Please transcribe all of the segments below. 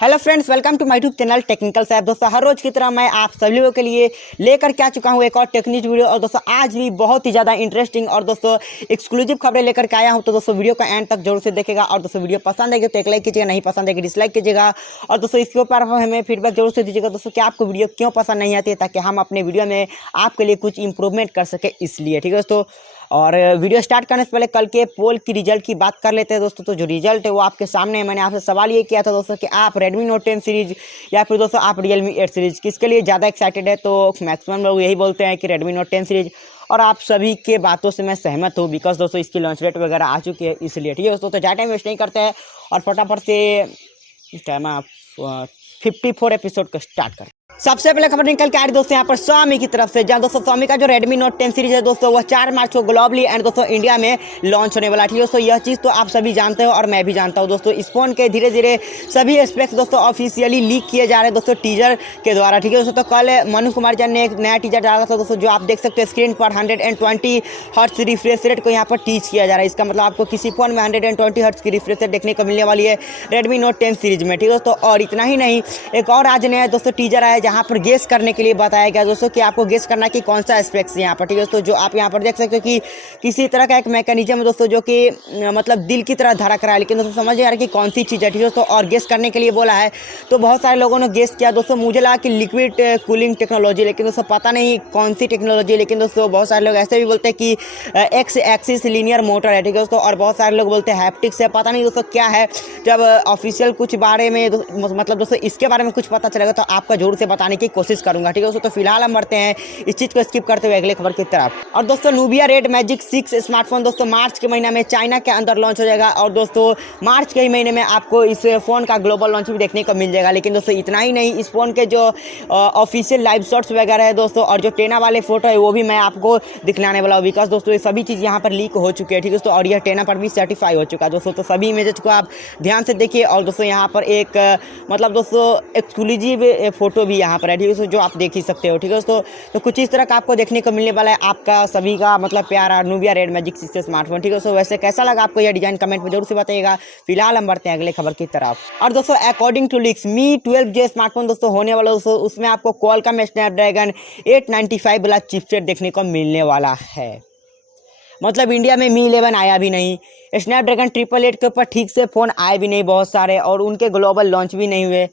Hello friends, welcome to my YouTube channel technical Saif. दोस्तों, हर रोज की तरह मैं आप सभी लोगों के लिए लेकर के आ चुका हूं एक और टेक्निक वीडियो। और दोस्तों आज भी बहुत ही ज़्यादा इंटरेस्टिंग और दोस्तों एक्सक्लूसिव खबरें लेकर के आया हूं। तो दोस्तों वीडियो का एंड तक जरूर से देखेगा। और दोस्तों वीडियो पसंद आएगी तो एक लाइक कीजिएगा, नहीं पसंद आएगी डिसलाइक कीजिएगा। और दोस्तों इसके ऊपर हमें फीडबैक जरूर से दीजिएगा दोस्तों कि आपको वीडियो क्यों पसंद नहीं आती है, ताकि हम अपने वीडियो में आपके लिए कुछ इंप्रूवमेंट कर सके, इसलिए ठीक है दोस्तों। और वीडियो स्टार्ट करने से पहले कल के पोल की रिजल्ट की बात कर लेते हैं दोस्तों। तो जो रिजल्ट है वो आपके सामने है। मैंने आपसे सवाल ये किया था दोस्तों कि आप Redmi Note 10 सीरीज या फिर दोस्तों आप Realme 8 सीरीज किसके लिए ज़्यादा एक्साइटेड है। तो मैक्सिमम लोग यही बोलते हैं कि Redmi Note 10 सीरीज, और आप सभी के बातों से मैं सहमत हूँ, बिकॉज दोस्तों इसकी लॉन्च डेट वगैरह आ चुकी है, इसलिए ठीक है दोस्तों। तो ज़्यादा टाइम वेस्ट नहीं करते हैं और फटाफट से टाइम आप 54 एपिसोड का स्टार्ट करें। सबसे पहले खबर निकल के आ रही दोस्तों यहाँ पर Xiaomi की तरफ से, जहाँ दोस्तों Xiaomi का जो Redmi Note 10 सीरीज है दोस्तों वह 4 मार्च को ग्लोबली एंड दोस्तों इंडिया में लॉन्च होने वाला है। ठीक है दोस्तों, यह चीज़ तो आप सभी जानते हो और मैं भी जानता हूँ दोस्तों। इस फोन के धीरे धीरे सभी एस्पेक्ट्स दोस्तों ऑफिशियली लीक किए जा रहे हैं दोस्तों टीजर के द्वारा। ठीक है दोस्तों, तो कल मनु कुमार जैन ने एक नया टीजर डाला था दोस्तों, जो आप देख सकते हैं स्क्रीन पर 120 हर्ट्ज रिफ्रेश रेट को यहाँ पर टीच किया जा रहा है। इसका मतलब आपको किसी फोन में 120 हर्ट्ज की रिफ्रेश रेट देखने को मिलने वाली है Redmi Note 10 सीरीज में। ठीक है दोस्तों, और इतना ही नहीं, एक और आज नया दोस्तों टीजर आया जहाँ पर गेस करने के लिए बताया गया दोस्तों कि आपको गेस करना कि कौन सा एस्पेक्ट्स यहाँ पर। ठीक है दोस्तों, जो आप यहाँ पर देख सकते हो कि किसी तरह का एक मैकेनिज्म है दोस्तों, जो कि मतलब दिल की तरह धड़क रहा है, लेकिन दोस्तों समझ नहीं आ रहा कि कौन सी चीज़ है। ठीक है दोस्तों, और गेस करने के लिए बोला है तो बहुत सारे लोगों ने गेस किया दोस्तों। मुझे लगा कि लिक्विड कूलिंग टेक्नोलॉजी, लेकिन दोस्तों पता नहीं कौन सी टेक्नोलॉजी। लेकिन दोस्तों बहुत सारे लोग ऐसे भी बोलते हैं कि एक्स एक्सिस लीनियर मोटर है। ठीक है दोस्तों, और बहुत सारे लोग बोलते हैं हैप्टिक्स है। पता नहीं दोस्तों क्या है। जब ऑफिशियल कुछ बारे में मतलब दोस्तों इसके बारे में कुछ पता चलेगा तो आपका जरूर से बताने की कोशिश करूंगा। ठीक है दोस्तों, तो फिलहाल हम बढ़ते हैं इस चीज़ को स्किप करते हुए अगले खबर की तरफ। और दोस्तों Nubia Red Magic 6 स्मार्टफोन दोस्तों मार्च के महीने में चाइना के अंदर लॉन्च हो जाएगा। और दोस्तों मार्च के ही महीने में आपको इस फ़ोन का ग्लोबल लॉन्च भी देखने को मिल जाएगा। लेकिन दोस्तों इतना ही नहीं, इस फ़ोन के जो ऑफिशियल लाइव शॉट्स वगैरह है दोस्तों, और जो टेना वाले फोटो है वो भी मैं आपको दिखलाने वाला हूँ, बिकॉज दोस्तों ये सभी चीज़ यहाँ पर लीक हो चुकी है। ठीक है दोस्तों, और यह टेना पर भी सर्टिफाई हो चुका है दोस्तों। तो सभी इमेजेस को आप ध्यान से देखिए। और दोस्तों यहाँ पर एक मतलब दोस्तों एक्सक्लूसिव फोटो भी यहाँ पर है। ठीक है दोस्तों, जो आप देख ही सकते हो। ठीक है दोस्तों, तो कुछ इस तरह का आपको देखने को मिलने वाला है आपका सभी का मतलब प्यारा Nubia Red Magic 6 स्मार्टफोन। ठीक है दोस्तों, वैसे कैसा लगा आपको यह डिजाइन कमेंट में जरूर से बताइएगा। फिलहाल हम बढ़ते हैं अगले खबर की तरफ। और दोस्तों according to leaks Mi 12J smartphone दोस्तों होने वाला दोस्तों, उसमें आपको Qualcomm स्नैपड्रैगन 895 वाला चिपसेट देखने को मिलने वाला है। मतलब इंडिया में Mi 11 आया भी नहीं, स्नैपड्रैगन 888 के ऊपर ठीक से फ़ोन आए भी नहीं बहुत सारे, और उनके ग्लोबल लॉन्च भी नहीं हुए।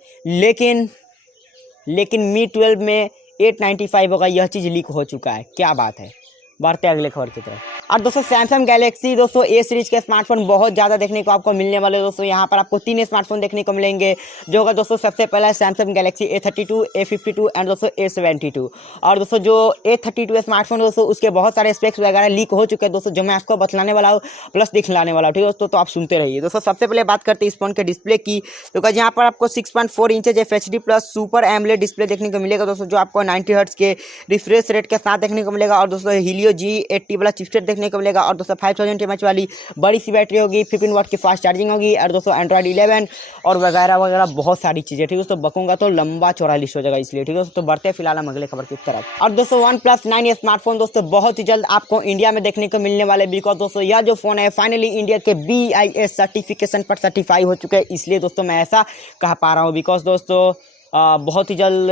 लेकिन Mi 12 में 895 होगा, यह चीज़ लीक हो चुका है। क्या बात है। बढ़ते अगले खबर की तरफ। और दोस्तों सैमसंग गैलेक्सी दोस्तों A सीरीज के स्मार्टफोन बहुत ज़्यादा देखने को आपको मिलने वाले दोस्तों। यहाँ पर आपको 3 स्मार्टफोन देखने को मिलेंगे, जो होगा दोस्तों सबसे पहला है Samsung Galaxy A32, A52 and दोस्तों A72। और दोस्तों जो A32 स्मार्टफोन दोस्तों उसके बहुत सारे स्पेक्स वगैरह लीक हो चुके हैं दोस्तों, जो मैं आपको बतलाने वाला हूँ प्लस दिखलाने वाला हूँ। ठीक है दोस्तों, तो आप सुनते रहिए दोस्तों। सबसे पहले बात करते हैं इस फोन के डिस्प्ले की। तो यहाँ पर आपको 6.4 inches FHD plus super AMOLED display देखने को मिलेगा दोस्तों, जो आपको 90 हर्ट्ज के रिफ्रेश रेट के साथ देखने को मिलेगा। और दोस्तों Helio G80 वाला चिपसेट देखने को मिलेगा। और दोस्तों 5000 mAh वाली बड़ी सी बैटरी होगी, 15 वाट की फास्ट चार्जिंग होगी। और दोस्तों Android 11 और वगैरह वगैरह बहुत सारी चीज़ें। ठीक है दोस्तों, बकूंगा तो लंबा चौड़ा लिस्ट हो जाएगा, इसलिए ठीक है दोस्तों। तो बढ़ते हैं फिलहाल हम अगले खबर की तरफ। और दोस्तों OnePlus 9 स्मार्टफोन दोस्तों बहुत ही जल्द आपको इंडिया में देखने को मिलने वाले, बिकॉज दोस्तों यह जो फोन है फाइनली इंडिया के BIS सर्टिफिकेशन पर सर्टिफाई हो चुके हैं, इसलिए दोस्तों मैं ऐसा कह पा रहा हूँ। बिकॉज दोस्तों बहुत ही जल्द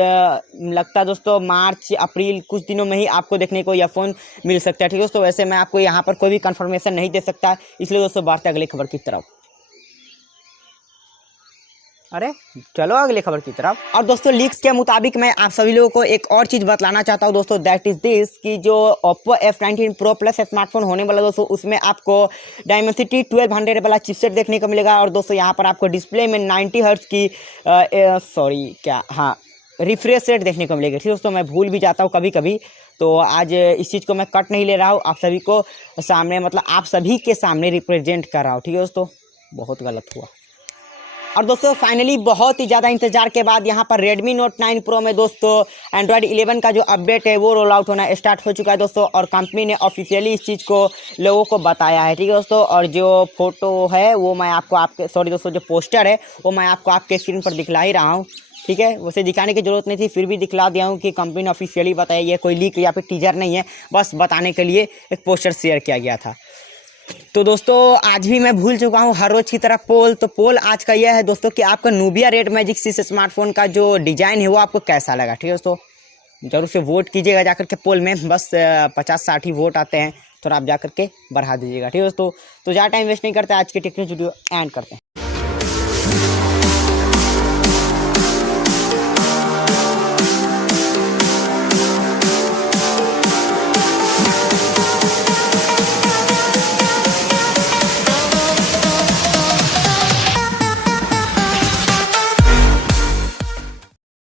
लगता है दोस्तों मार्च अप्रैल कुछ दिनों में ही आपको देखने को यह फ़ोन मिल सकता है। ठीक है दोस्तों, वैसे मैं आपको यहाँ पर कोई भी कंफर्मेशन नहीं दे सकता, इसलिए दोस्तों बढ़ते अगली खबर की तरफ। अरे चलो अगले खबर की तरफ। और दोस्तों लीक्स के मुताबिक मैं आप सभी लोगों को एक और चीज़ बतलाना चाहता हूँ दोस्तों, दैट इज़ दिस कि जो Oppo F19 Pro Plus smartphone होने वाला दोस्तों, उसमें आपको Dimensity 1200 वाला चिपसेट देखने को मिलेगा। और दोस्तों यहाँ पर आपको डिस्प्ले में 90 हर्ट्ज की रिफ्रेश रेट देखने को मिलेगी। ठीक है दोस्तों, मैं भूल भी जाता हूँ कभी कभी, तो आज इस चीज़ को मैं कट नहीं ले रहा हूँ, आप सभी को सामने मतलब आप सभी के सामने रिप्रेजेंट कर रहा हूँ। ठीक है दोस्तों, बहुत गलत हुआ। और दोस्तों फाइनली बहुत ही ज़्यादा इंतजार के बाद यहाँ पर Redmi Note 9 Pro में दोस्तों Android 11 का जो अपडेट है वो रोल आउट होना स्टार्ट हो चुका है दोस्तों, और कंपनी ने ऑफिशियली इस चीज़ को लोगों को बताया है। ठीक है दोस्तों, और जो फोटो है वो मैं आपको जो पोस्टर है वो मैं आपको आपके स्क्रीन पर दिखला ही रहा हूँ। ठीक है, वैसे दिखाने की जरूरत नहीं थी, फिर भी दिखला दिया हूँ कि कंपनी ने ऑफिशियली बताया, ये कोई लीक या फिर टीजर नहीं है, बस बताने के लिए एक पोस्टर शेयर किया गया था। तो दोस्तों आज भी मैं भूल चुका हूँ हर रोज की तरह पोल। तो पोल आज का यह है दोस्तों कि आपका नूबिया रेड मैजिक 6 स्मार्टफोन का जो डिजाइन है वो आपको कैसा लगा। ठीक है दोस्तों, जरूर से वोट कीजिएगा जाकर के पोल में। बस 50-60 ही वोट आते हैं, थोड़ा आप जाकर के बढ़ा दीजिएगा। ठीक है दोस्तों, तो ज़्यादा टाइम वेस्ट नहीं करते, आज की टेक्निक वीडियो एंड करते हैं।